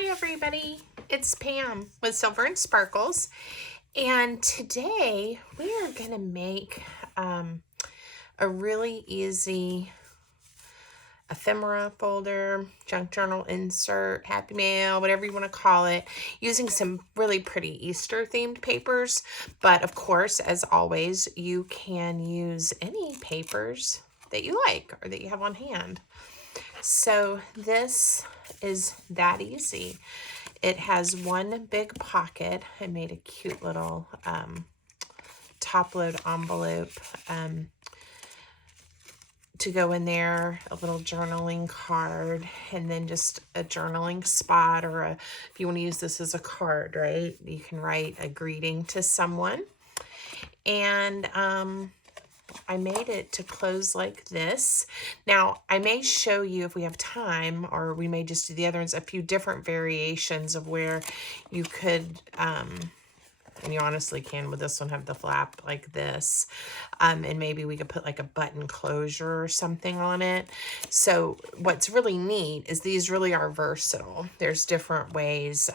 Hi everybody, it's Pam with Silver and Sparkles, and today we are going to make a really easy ephemera folder, junk journal insert, happy mail, whatever you want to call it, using some really pretty Easter themed papers. But of course, as always, you can use any papers that you like or that you have on hand. So this is that easy. It has one big pocket. I made a cute little top load envelope to go in there, a little journaling card, and then just a journaling spot, or if you want to use this as a card, right? You can write a greeting to someone. And I made it to close like this. Now, I may show you, if we have time, or we may just do the other ones, a few different variations of where you could, and you honestly can with this one, have the flap like this. And maybe we could put like a button closure or something on it. So what's really neat is these really are versatile. There's different ways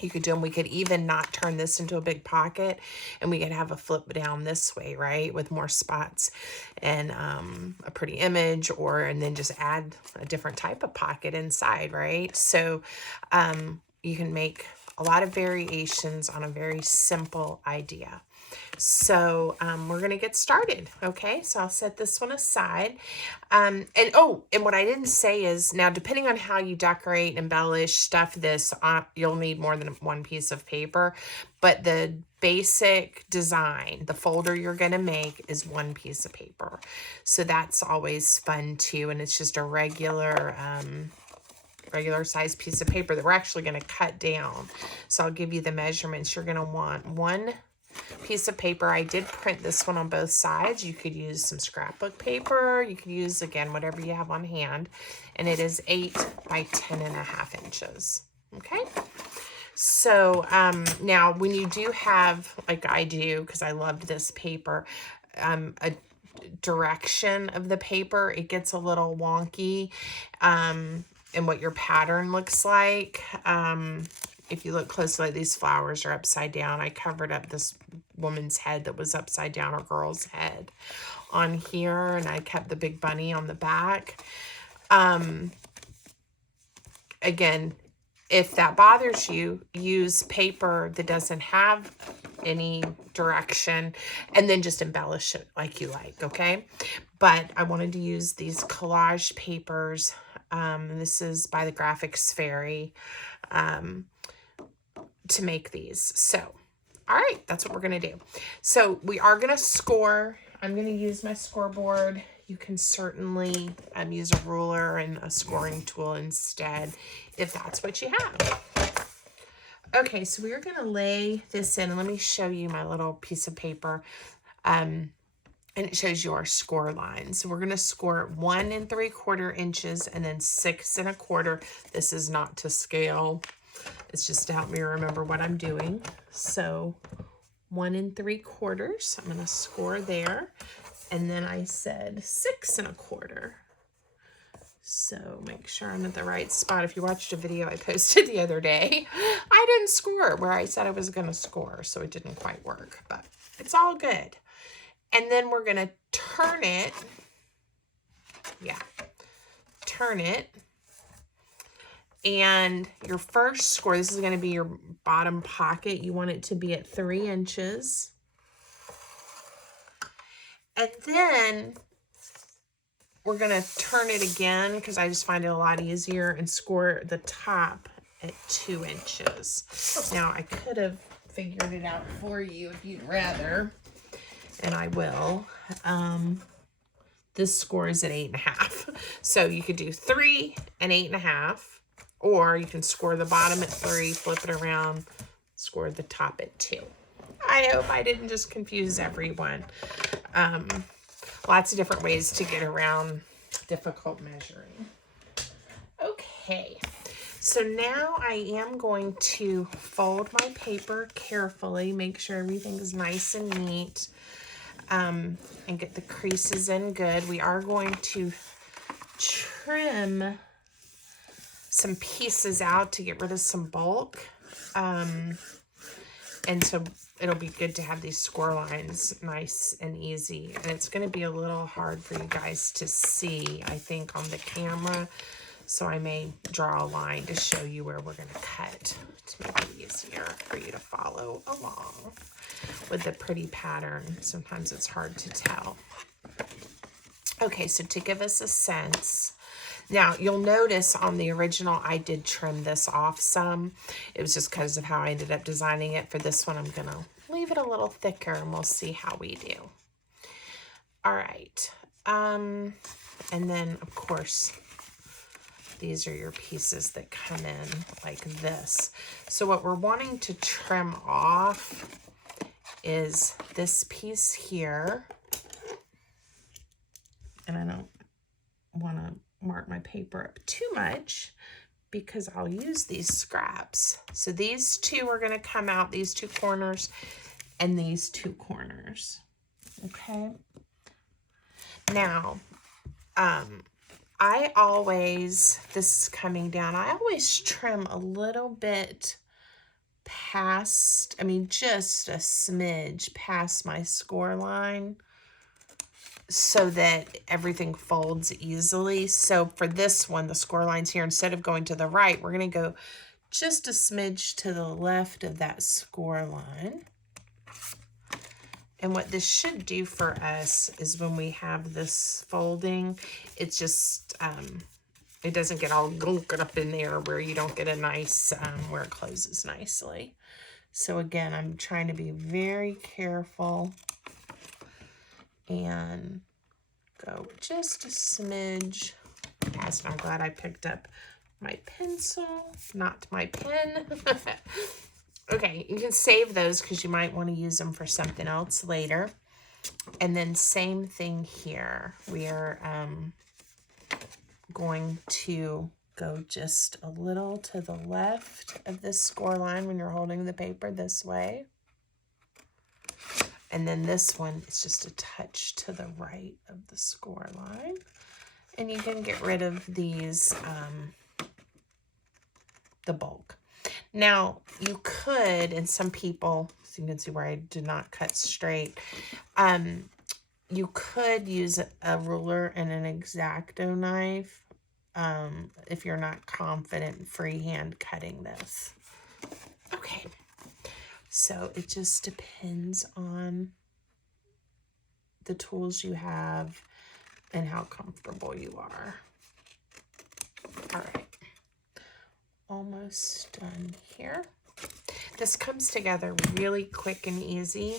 you could do them. We could even not turn this into a big pocket, and we could have a flip down this way, right, with more spots and a pretty image, and then just add a different type of pocket inside, right? So you can make a lot of variations on a very simple idea. So we're going to get started. Okay, so I'll set this one aside. And what I didn't say is, now depending on how you decorate, embellish, stuff this, you'll need more than one piece of paper. But the basic design, the folder you're going to make, is one piece of paper. So that's always fun too. And it's just a regular size piece of paper that we're actually going to cut down. So I'll give you the measurements. You're going to want one piece of paper. I did print this one on both sides. You could use some scrapbook paper. You could use, again, whatever you have on hand. And it is 8 by 10.5 inches. Okay. So now when you do have, like I do, because I loved this paper, a direction of the paper, it gets a little wonky in what your pattern looks like. If you look closely, these flowers are upside down. I covered up this woman's head that was upside down, or girl's head on here, and I kept the big bunny on the back. Again, if that bothers you, use paper that doesn't have any direction, and then just embellish it like you like, okay? But I wanted to use these collage papers. This is by the Graphics Fairy. To make these. So, all right, that's what we're going to do. So we are going to score. I'm going to use my scoreboard. You can certainly use a ruler and a scoring tool instead, if that's what you have. Okay, so we're going to lay this in, and let me show you my little piece of paper. And it shows you our score line. So we're going to score 1 3/4 inches and then 6 1/4. This is not to scale. It's just to help me remember what I'm doing. So 1 3/4. I'm going to score there. And then I said 6 1/4. So make sure I'm at the right spot. If you watched a video I posted the other day, I didn't score where I said I was going to score. So it didn't quite work, but it's all good. And then we're going to turn it. Yeah, turn it. And your first score, this is going to be your bottom pocket. You want it to be at 3 inches. And then we're going to turn it again, because I just find it a lot easier, and score the top at 2 inches. Now, I could have figured it out for you if you'd rather, and I will. This score is at 8.5. So you could do 3 and 8.5. Or you can score the bottom at 3, flip it around, score the top at 2. I hope I didn't just confuse everyone. Lots of different ways to get around difficult measuring. Okay, so now I am going to fold my paper carefully, make sure everything is nice and neat, and get the creases in good. We are going to trim some pieces out to get rid of some bulk. And so it'll be good to have these score lines nice and easy. And it's going to be a little hard for you guys to see, I think, on the camera. So I may draw a line to show you where we're going to cut to make it easier for you to follow along with the pretty pattern. Sometimes it's hard to tell. Okay, so to give us a sense, now you'll notice on the original I did trim this off some. It was just because of how I ended up designing it. For this one, I'm going to leave it a little thicker and we'll see how we do. All right. And then, of course, these are your pieces that come in like this. So what we're wanting to trim off is this piece here. And I don't want to mark my paper up too much because I'll use these scraps. So these two are going to come out, these two corners and these two corners. Okay. Now, I always, this is coming down, I always trim a little bit past, I mean, just a smidge past my score line so that everything folds easily. So for this one, the score lines here, instead of going to the right, we're going to go just a smidge to the left of that score line. And what this should do for us is when we have this folding, it's just, it doesn't get all gunked up in there where you don't get a nice, where it closes nicely. So again, I'm trying to be very careful and go just a smidge past. I'm glad I picked up my pencil, not my pen. Okay, you can save those because you might want to use them for something else later. And then same thing here. We are going to go just a little to the left of this score line when you're holding the paper this way. And then this one is just a touch to the right of the score line. And you can get rid of these, the bulk. Now, you could, and some people, so you can see where I did not cut straight, you could use a ruler and an X-Acto knife if you're not confident in freehand cutting this. Okay, so it just depends on the tools you have and how comfortable you are. All right. Almost done here. This comes together really quick and easy.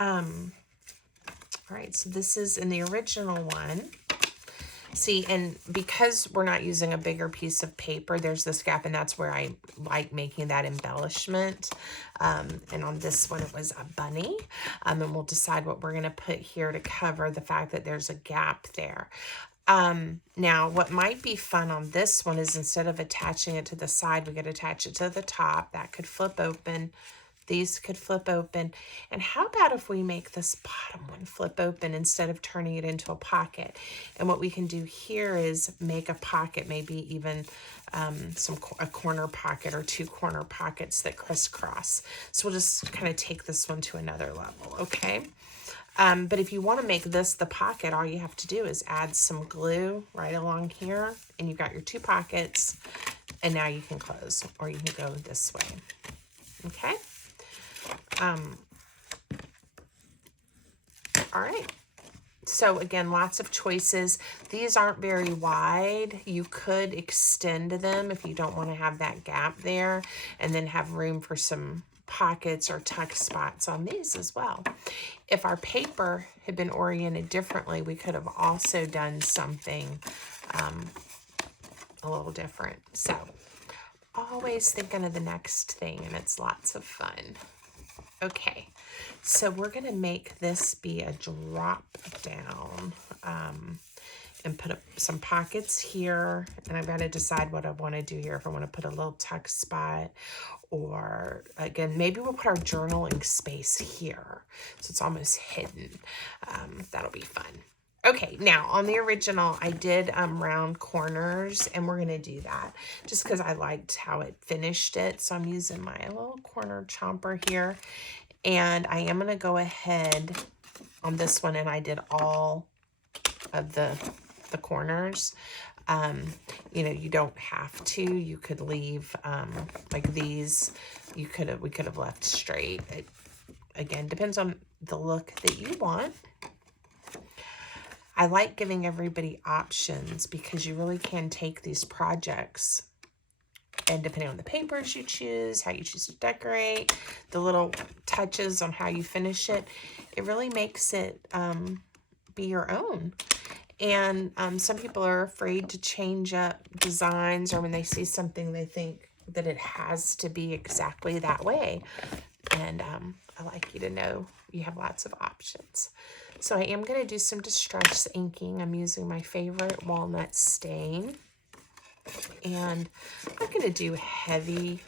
All right, so this is in the original one. See, and because we're not using a bigger piece of paper, there's this gap, and that's where I like making that embellishment. And on this one, it was a bunny. And we'll decide what we're going to put here to cover the fact that there's a gap there. Now what might be fun on this one is instead of attaching it to the side, we could attach it to the top. That could flip open. These could flip open. And how about if we make this bottom one flip open instead of turning it into a pocket? And what we can do here is make a pocket, maybe even a corner pocket or two corner pockets that crisscross. So we'll just kind of take this one to another level, okay? But if you want to make this the pocket, all you have to do is add some glue right along here, and you've got your two pockets, and now you can close, or you can go this way, okay? All right. So again, lots of choices. These aren't very wide. You could extend them if you don't want to have that gap there, and then have room for some pockets or tuck spots on these as well. If our paper had been oriented differently, we could have also done something a little different. So always thinking of the next thing, and it's lots of fun. Okay, so we're going to make this be a drop down and put up some pockets here. And I've got to decide what I want to do here. If I want to put a little tuck spot, or again, maybe we'll put our journaling space here so it's almost hidden. That'll be fun. Okay, now on the original, I did round corners, and we're going to do that just because I liked how it finished it. So I'm using my little corner chomper here, and I am going to go ahead on this one, and I did all of the corners. You know, you don't have to. You could leave like these. We could have left straight. It, again, depends on the look that you want. I like giving everybody options because you really can take these projects, and depending on the papers you choose, how you choose to decorate, the little touches on how you finish it, it really makes it be your own. And some people are afraid to change up designs, or when they see something, they think that it has to be exactly that way. And I like you to know you have lots of options. So I am going to do some distress inking. I'm using my favorite walnut stain. And I'm going to do heavy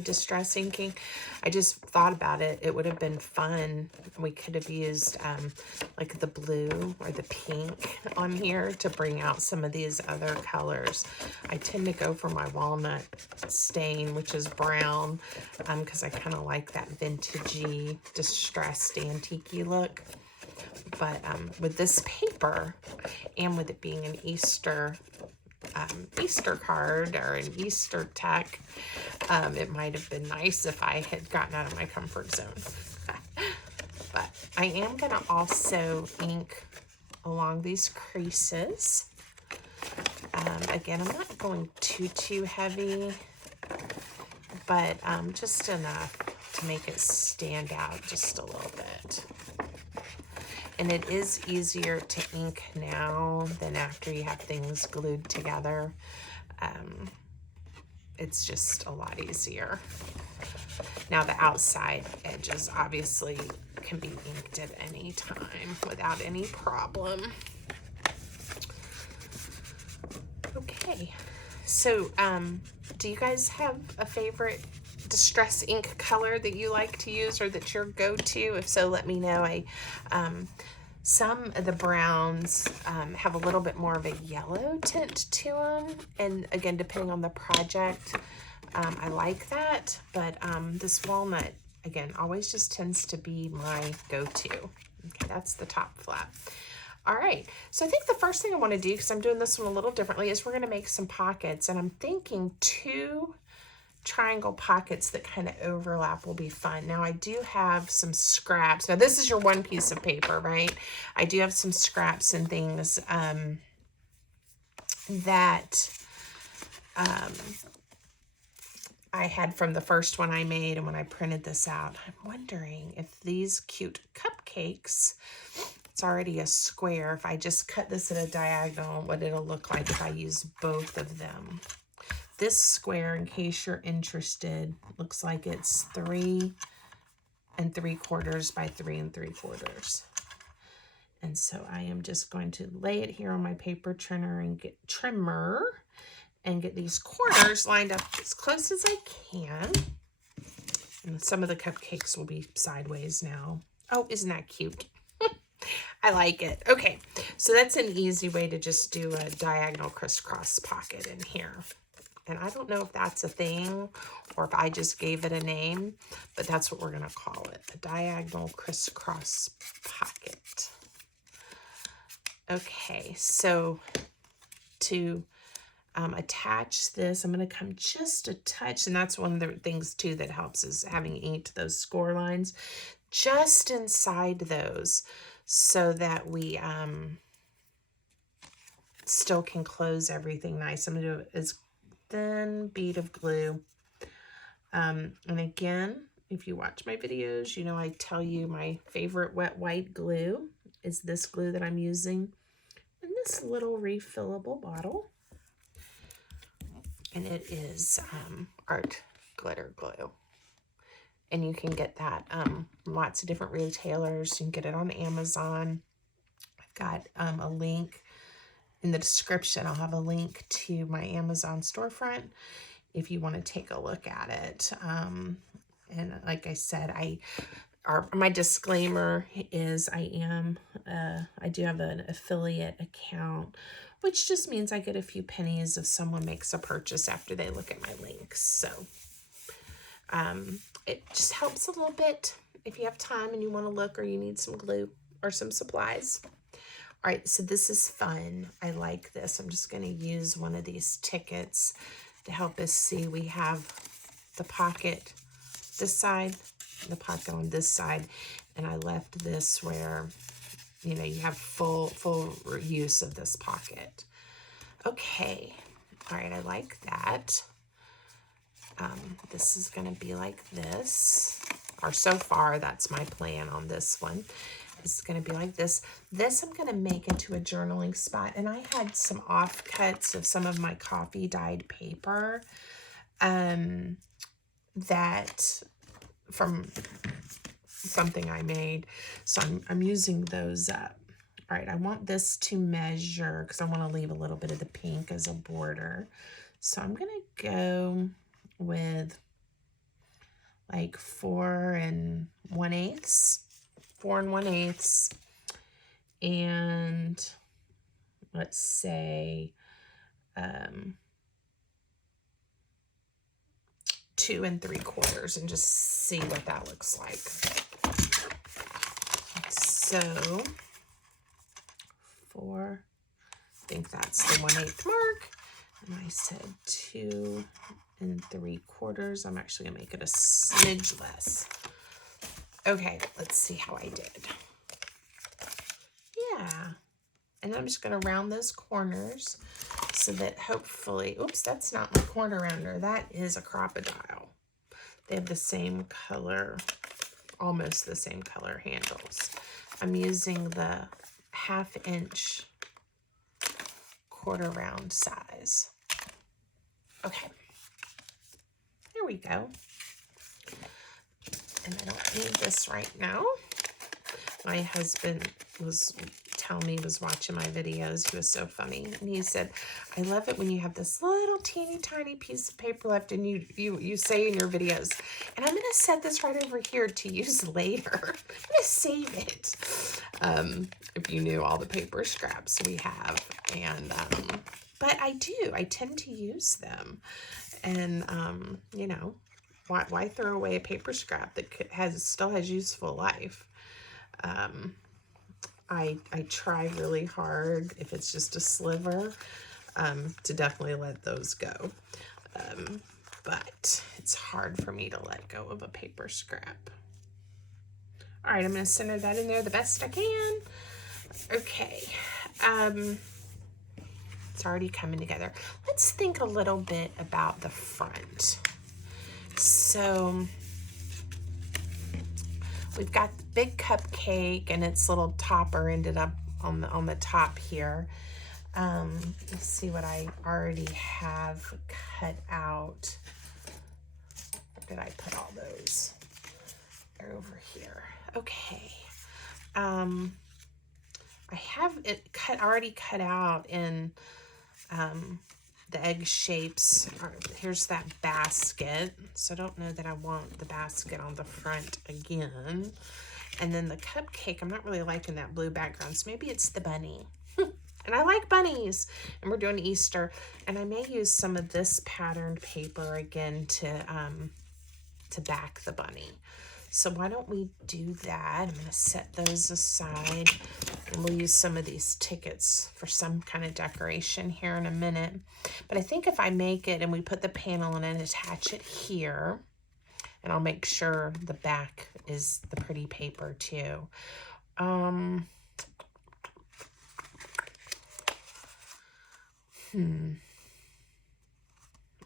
distress inking. I just thought about it. It would have been fun. We could have used like the blue or the pink on here to bring out some of these other colors. I tend to go for my walnut stain, which is brown, because I kind of like that vintagey, distressed, antique-y look. But with this paper, and with it being an Easter card or an Easter tack, it might have been nice if I had gotten out of my comfort zone. But I am going to also ink along these creases. Again, I'm not going too heavy, but just enough to make it stand out just a little bit. And it is easier to ink now than after you have things glued together. It's just a lot easier. Now the outside edges obviously can be inked at any time without any problem. Okay, so do you guys have a favorite distress ink color that you like to use, or that's your go-to? If so, let me know. Some of the browns have a little bit more of a yellow tint to them, and again, depending on the project, I like that. But this walnut, again, always just tends to be my go-to. Okay, that's the top flap. All right, so I think the first thing I want to do, because I'm doing this one a little differently, is we're going to make some pockets, and I'm thinking 2 triangle pockets that kind of overlap will be fun. Now I do have some scraps. Now this is your one piece of paper, right? I do have some scraps and things that I had from the first one I made, and when I printed this out, I'm wondering if these cute cupcakes, it's already a square, if I just cut this at a diagonal, what it'll look like if I use both of them. This square, in case you're interested, looks like it's 3 3/4 by 3 3/4. And so I am just going to lay it here on my paper trimmer and get these corners lined up as close as I can. And some of the cupcakes will be sideways now. Oh, isn't that cute? I like it. Okay, so that's an easy way to just do a diagonal crisscross pocket in here. And I don't know if that's a thing or if I just gave it a name, but that's what we're going to call it, a diagonal crisscross pocket. Okay, so to attach this, I'm going to come just a touch, and that's one of the things too that helps is having inked those score lines just inside those so that we still can close everything nice. I'm going to do it as thin bead of glue. And again, if you watch my videos, you know I tell you my favorite wet white glue is this glue that I'm using in this little refillable bottle. And it is Art Glitter Glue. And you can get that from lots of different retailers. You can get it on Amazon. I've got a link in the description. I'll have a link to my Amazon storefront if you want to take a look at it. And like I said, my disclaimer is I do have an affiliate account, which just means I get a few pennies if someone makes a purchase after they look at my links. So it just helps a little bit if you have time and you want to look, or you need some glue or some supplies. All right, so this is fun. I like this. I'm just going to use one of these tickets to help us see. We have the pocket this side, the pocket on this side, and I left this where, you know, you have full use of this pocket. Okay, all right, I like that. This is going to be like this, or so far that's my plan on this one. It's going to be like this. This I'm going to make into a journaling spot, and I had some offcuts of some of my coffee dyed paper that from something I made, so I'm using those up. All right, I want this to measure because I want to leave a little bit of the pink as a border, so I'm going to go with like 4 1/8, 4 1/8, and let's say 2 3/4, and just see what that looks like. So 4, I think that's the 1/8 mark, and I said 2 3/4. I'm actually gonna make it a smidge less. Okay, let's see how I did. Yeah, and I'm just gonna round those corners so that hopefully, oops, that's not my corner rounder. That is a crocodile. They have the same color, almost the same color handles. I'm using the 1/2 inch quarter round size. Okay, there we go. And I don't need this right now. My husband was telling me, he was watching my videos. He was so funny. And he said, I love it when you have this little teeny tiny piece of paper left and you say in your videos, and I'm going to set this right over here to use later. I'm going to save it. If you knew all the paper scraps we have. And, but I tend to use them. And, you know, why throw away a paper scrap that still has useful life? I try really hard, if it's just a sliver, to definitely let those go. But it's hard for me to let go of a paper scrap. All right, I'm going to center that in there the best I can. Okay. It's already coming together. Let's think a little bit about the front. So we've got the big cupcake, and its little topper ended up on the top here. Let's see what I already have cut out. Where did I put all those? They're over here. Okay. I have it already cut out in the egg shapes. Here's that basket. So I don't know that I want the basket on the front again. And then the cupcake, I'm not really liking that blue background, so maybe it's the bunny. And I like bunnies, and we're doing Easter. And I may use some of this patterned paper again to back the bunny. So why don't we do that? I'm going to set those aside, and we'll use some of these tickets for some kind of decoration here in a minute. But I think if I make it and we put the panel in and attach it here, and I'll make sure the back is the pretty paper too.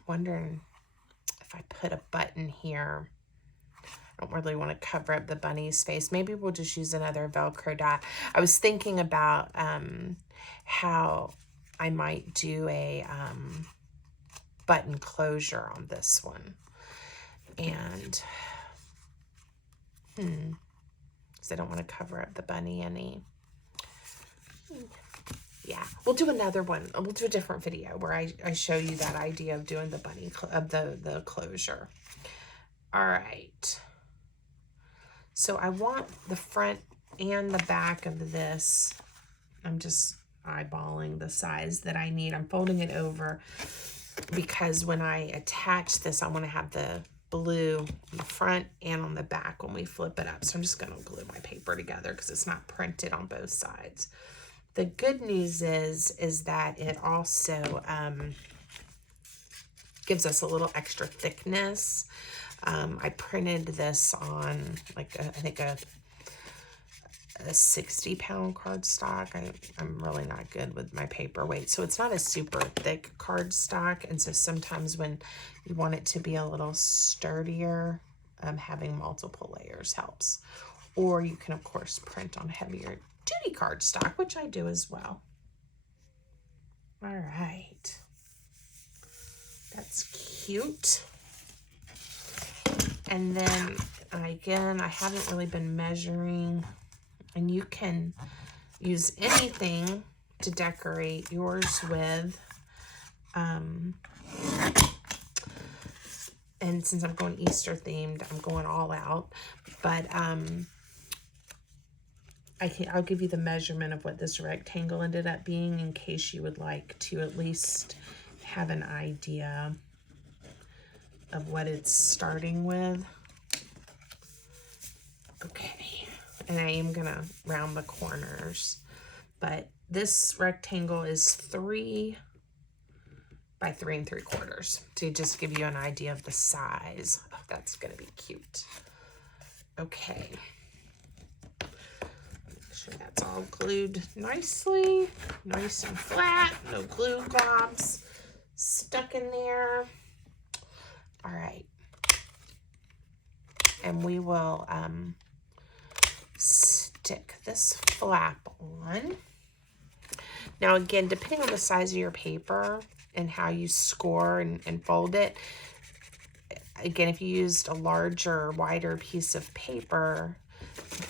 Wondering if I put a button here. I don't really want to cover up the bunny's face. Maybe we'll just use another Velcro dot. I was thinking about how I might do a button closure on this one. And, because I don't want to cover up the bunny any. Yeah, we'll do another one. We'll do a different video where I show you that idea of doing the bunny, of the closure. All right. So I want the front and the back of this. I'm just eyeballing the size that I need. I'm folding it over because when I attach this, I want to have the blue on the front and on the back when we flip it up. So I'm just going to glue my paper together because it's not printed on both sides. The good news is that it also gives us a little extra thickness. I printed this on like I think a 60-pound cardstock. I'm really not good with my paper weight, so it's not a super thick cardstock, and so sometimes when you want it to be a little sturdier, having multiple layers helps. Or you can of course print on heavier duty cardstock, which I do as well. All right, that's cute. And then again, I haven't really been measuring, and you can use anything to decorate yours with. And since I'm going Easter themed, I'm going all out. But I'll give you the measurement of what this rectangle ended up being in case you would like to at least have an idea of what it's starting with. Okay, and I am gonna round the corners, but this rectangle is 3 by 3 3/4 to just give you an idea of the size. Oh, that's gonna be cute. Okay, make sure that's all glued nicely, nice and flat, no glue globs stuck in there. All right, and we will stick this flap on. Now again, depending on the size of your paper and how you score and fold it, again, if you used a larger, wider piece of paper,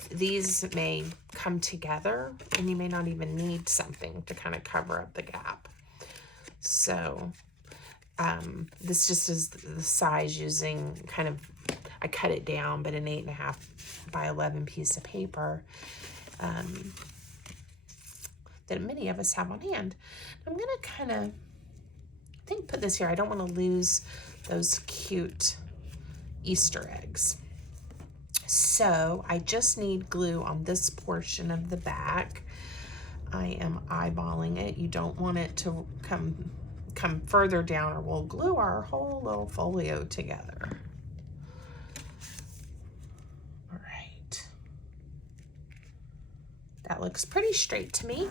these may come together and you may not even need something to kind of cover up the gap. So this just is the size using kind of, I cut it down, but an 8.5 by 11 piece of paper that many of us have on hand. I'm gonna kind of, put this here. I don't want to lose those cute Easter eggs. So I just need glue on this portion of the back. I am eyeballing it. You don't want it to come further down or we'll glue our whole little folio together. All right. That looks pretty straight to me.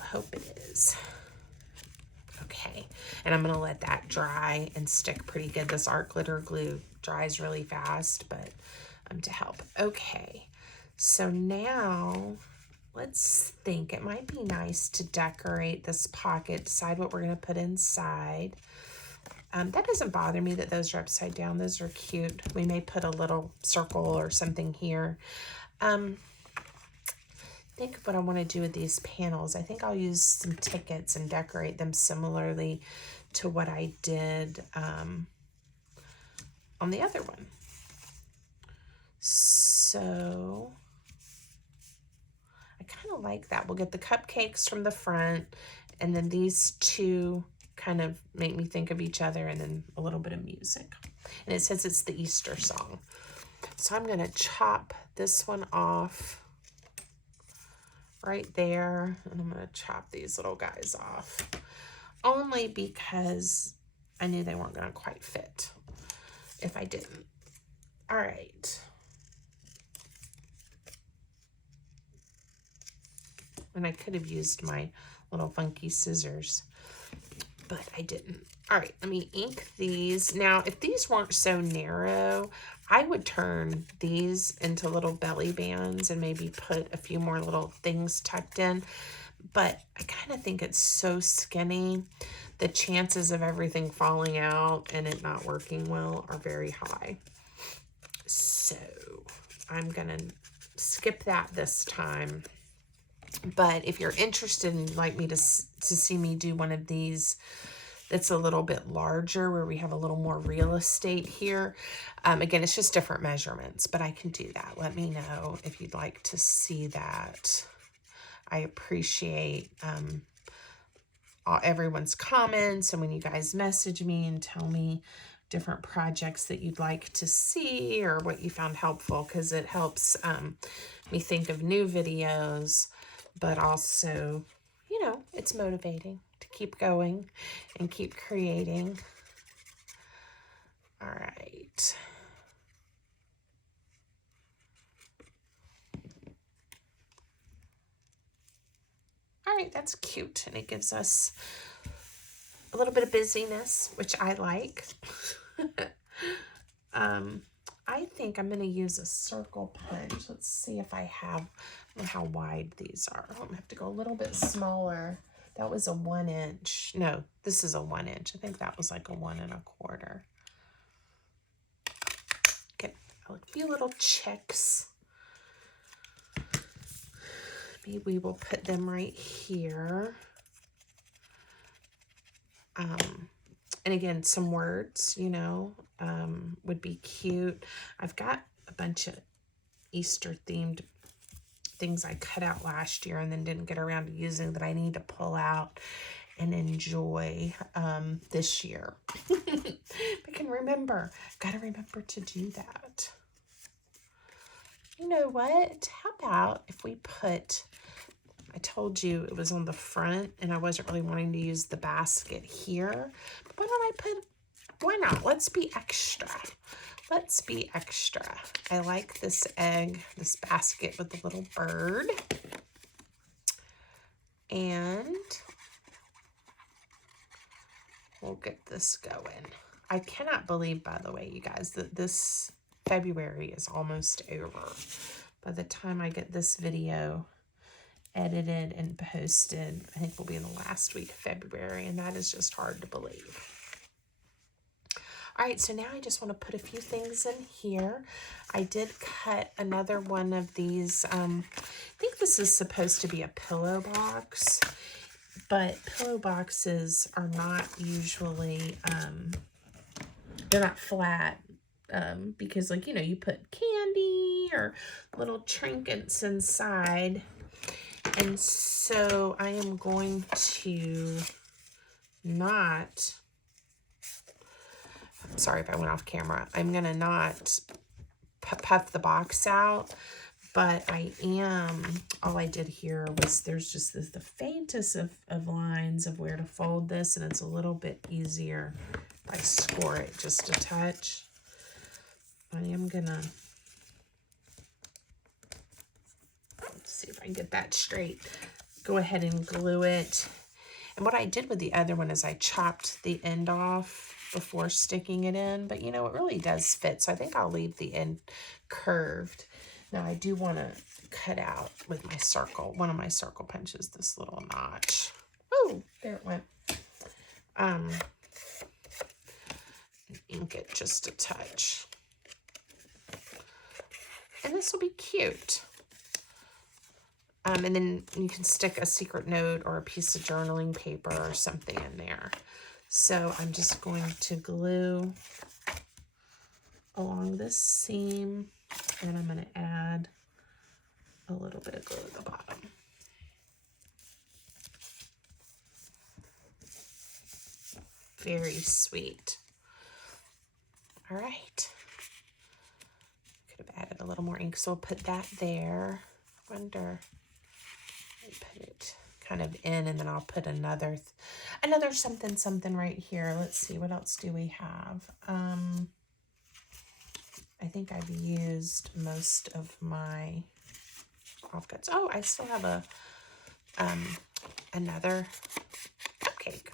I hope it is. Okay, and I'm gonna let that dry and stick pretty good. This art glitter glue dries really fast, but to help. Okay, so now let's think. It might be nice to decorate this pocket, decide what we're gonna put inside. That doesn't bother me that those are upside down. Those are cute. We may put a little circle or something here. Think of what I want to do with these panels. I think I'll use some tickets and decorate them similarly to what I did on the other one. So I kind of like that. We'll get the cupcakes from the front, and then these two kind of make me think of each other, and then a little bit of music. And it says it's the Easter song. So I'm going to chop this one off right there, and I'm going to chop these little guys off, only because I knew they weren't going to quite fit if I didn't. All right. And I could have used my little funky scissors, but I didn't. All right, let me ink these. Now, if these weren't so narrow, I would turn these into little belly bands and maybe put a few more little things tucked in. But I kind of think it's so skinny, the chances of everything falling out and it not working well are very high. So I'm gonna skip that this time. But if you're interested and like me to see me do one of these that's a little bit larger, where we have a little more real estate here. Again, it's just different measurements, but I can do that. Let me know if you'd like to see that. I appreciate everyone's comments, and when you guys message me and tell me different projects that you'd like to see or what you found helpful, because it helps me think of new videos, but also, you know, it's motivating to keep going and keep creating. All right. All right, that's cute, and it gives us a little bit of busyness, which I like. I think I'm going to use a circle punch. Let's see if I have, I don't know how wide these are. I'm going to have to go a little bit smaller. That was a 1 inch. No, this is a 1 inch. I think that was like a 1 1/4. Get a few little checks. Maybe we will put them right here. And again, some words, you know, would be cute. I've got a bunch of Easter themed things I cut out last year and then didn't get around to using that I need to pull out and enjoy this year. I can remember. Got to remember to do that. You know what? How about if we put, I told you it was on the front and I wasn't really wanting to use the basket here. But why don't I put, why not? Let's be extra. Let's be extra. I like this egg, this basket with the little bird. And we'll get this going. I cannot believe, by the way, you guys, that this February is almost over. By the time I get this video edited and posted, I think we'll be in the last week of February, and that is just hard to believe. All right, so now I just want to put a few things in here. I did cut another one of these. I think this is supposed to be a pillow box, but pillow boxes are not usually, they're not flat. Because, like, you know, you put candy or little trinkets inside. And so I am going to not, I'm sorry if I went off camera, I'm going to not puff the box out, but I am, all I did here was there's just the faintest of lines of where to fold this, and it's a little bit easier if I score it just a touch. I am gonna, let's see if I can get that straight, go ahead and glue it. And what I did with the other one is I chopped the end off before sticking it in, but you know, it really does fit, so I think I'll leave the end curved. Now I do want to cut out with my circle, one of my circle punches, this little notch. Oh, there it went. And ink it just a touch. And this will be cute. And then you can stick a secret note or a piece of journaling paper or something in there. So I'm just going to glue along this seam, and I'm going to add a little bit of glue at the bottom. Very sweet. All right. Could have added a little more ink, so I'll put that there. I wonder, put it kind of in, and then I'll put another something right here. Let's see, what else do we have? I think I've used most of my offcuts. Oh, I still have a another cupcake.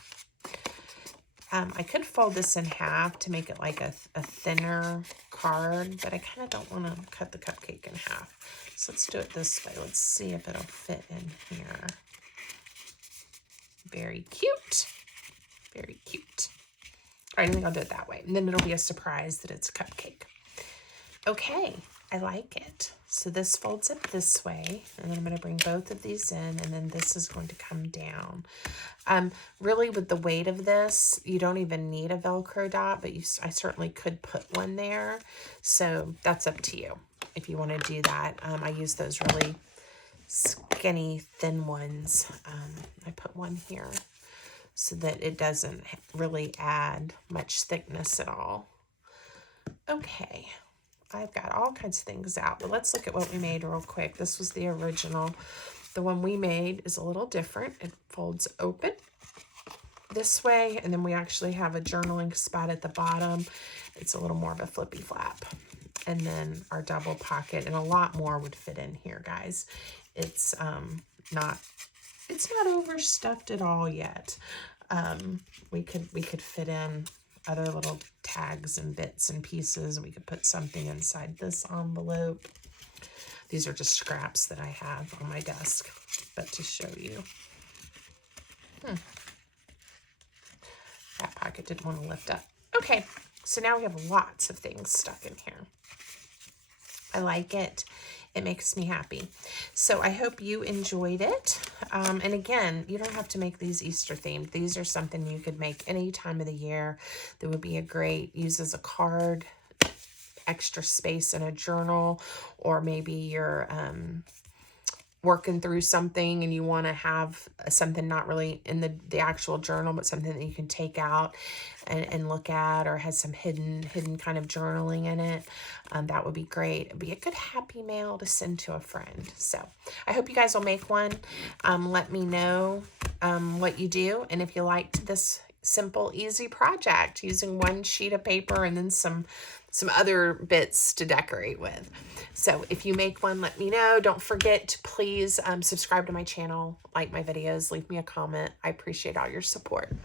I could fold this in half to make it like a thinner card, but I kind of don't want to cut the cupcake in half. So let's do it this way. Let's see if it'll fit in here. Very cute. Very cute. All right, I think I'll do it that way. And then it'll be a surprise that it's a cupcake. Okay, I like it. So this folds up this way, and then I'm going to bring both of these in, and then this is going to come down. Really, with the weight of this, you don't even need a Velcro dot, but I certainly could put one there. So that's up to you if you want to do that. I use those really skinny, thin ones. I put one here so that it doesn't really add much thickness at all. Okay. I've got all kinds of things out, but let's look at what we made real quick. This was the original. The one we made is a little different. It folds open this way, and then we actually have a journaling spot at the bottom. It's a little more of a flippy flap. And then our double pocket, and a lot more would fit in here, guys. It's not overstuffed at all yet. We could fit in other little tags and bits and pieces. We could put something inside this envelope. These are just scraps that I have on my desk, but to show you. That pocket didn't want to lift up. Okay, so now we have lots of things stuck in here. I like it. It makes me happy. So I hope you enjoyed it. And again, you don't have to make these Easter themed. These are something you could make any time of the year. That would be a great use as a card, extra space in a journal, or maybe you're working through something and you want to have something not really in the actual journal, but something that you can take out and look at, or has some hidden kind of journaling in it. That would be great. It'd be a good happy mail to send to a friend. So I hope you guys will make one. Let me know what you do, and if you liked this simple, easy project using one sheet of paper and then some other bits to decorate with. So if you make one, let me know. Don't forget to please subscribe to my channel, like my videos, leave me a comment. I appreciate all your support.